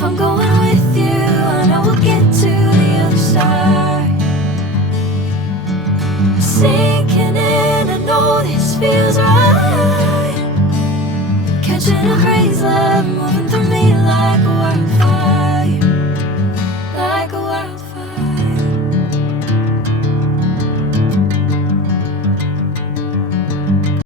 If I'm going with you, I know we'll get to the other side. Sinking in, I know this feels right. Catching a crazy love, moving